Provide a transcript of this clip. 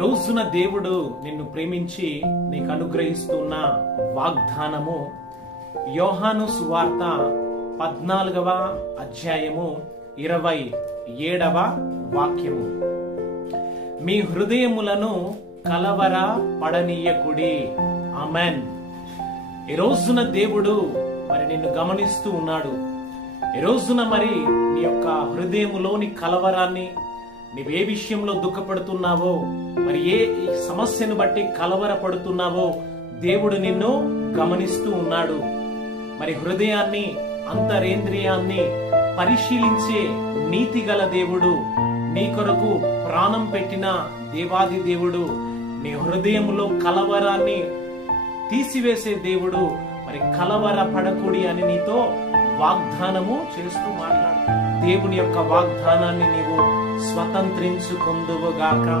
రోజున దేవుడు నిన్ను ప్రేమించి నీకు అనుగ్రహిస్తున్న వాగ్దానము యోహాను సువార్త 14వ అధ్యాయము 27వ వాక్యము. మీ హృదయములను కలవర పడనీయకుడి. ఆమెన్. ఈ రోజున దేవుడు మరి నిన్ను గమనిస్తూ ఉన్నాడు. ఈ రోజున మరి నీ యొక్క హృదయములోని కలవరాన్ని, నీవే విషయంలో దుఃఖపడుతున్నావో, మరి ఏ సమస్యను బట్టి కలవర పడుతున్నావో దేవుడు నిన్ను గమనిస్తూ ఉన్నాడు. మరి హృదయాన్ని, అంతరేంద్రియాన్ని పరిశీలించే నీతి గల దేవుడు, నీ కొరకు ప్రాణం పెట్టిన దేవాది దేవుడు, నీ హృదయంలో కలవరాన్ని తీసివేసే దేవుడు. మరి కలవర పడకుడి అని నీతో వాగ్దానము చేస్తూ మాట్లాడు. దేవుని యొక్క వాగ్దానాన్ని నీవు స్వతంత్రించుకొందువుగాక.